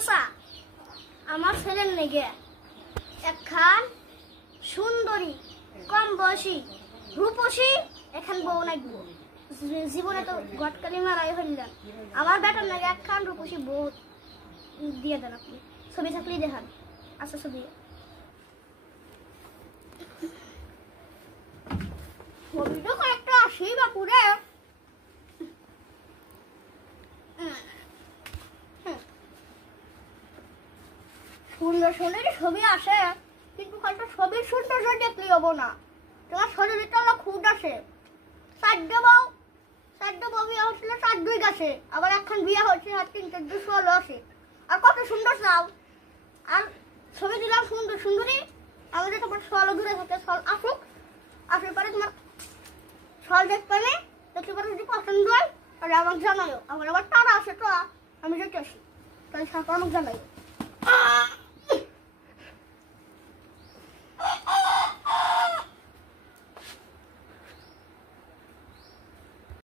চাচা আমার ছেলের নেগে একখান সুন্দরী কম বয়সী রূপসী এখান বউ নাকবো জীবনে তো ঘটকালি মারাই হইলাম আমার বেটার নাকি একখান রূপসী বউ দিয়ে দেন আপনি ছবি থাকলেই দেখান আচ্ছা ছবি ছবিটা কয়েকটা আসি বাপুরে সুন্দর সুন্দর ছবি আসে কিন্তু কয়েকটা ছবির সৌন্দর্য দেখলে হবো না তোমার শরীরটা হলো খুদ আসে চারটে বউ বিয়ে হচ্ছিল 4-2 গাছে আবার এখন বিয়ে হচ্ছে 3-2 আসে আর কত সুন্দর চাও আর ছবি দিলাম সুন্দর সুন্দরী আমাদের তোমার সলও দূরে থাকে সল আসুক আসার পরে তোমার সল দেখতে যদি পছন্দ হয় তাহলে আমাকে জানাইও আমার আবার তারা আসে তো আমি যেতে আসি তাহলে আমাকে জানাইও